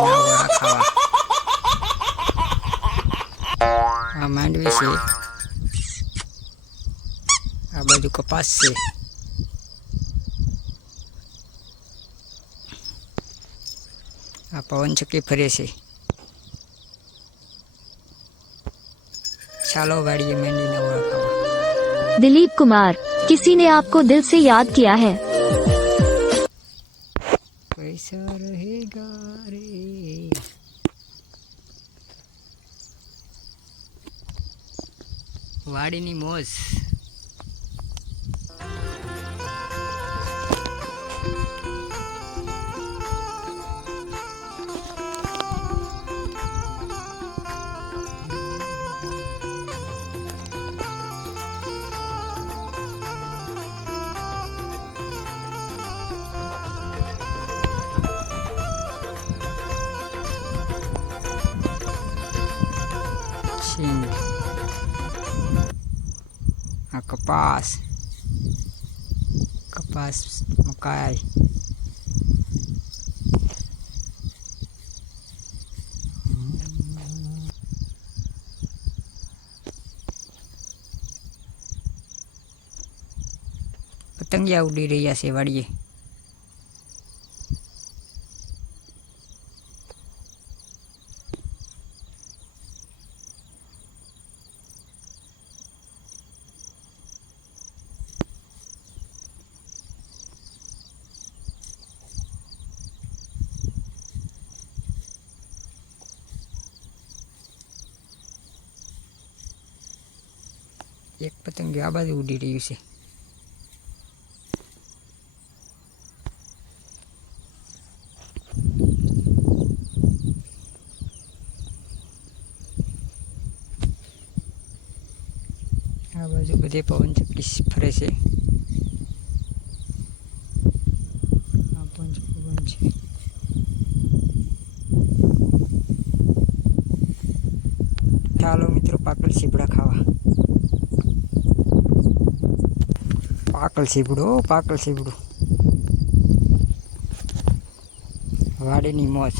માંડવીના ઓરા ખાવા. આ માંડવી છે, આ બાજુ કપાસ છે. આ પવન ચક્કી ફરે છે. ચાલો વાડીએ માંડવીના ઓરા ખાવા. दिलीप कुमार, किसी ने आपको दिल से याद किया है। कैसा रहेगा रे. વાડીની મોજ. આ કપાસ, મકાઈ. પતંગિયા ઉડી રહ્યા છે વાડીએ. એક પતંગિયું આ બાજુ ઉડી રહ્યું છે. આ બાજુ બધે પવન ચક્કી ફરે છે. આ પવન છે. ચાલો મિત્રો પાકલ સીપડા ખાવા. પાકલ સીપડું વાડીની મોજ.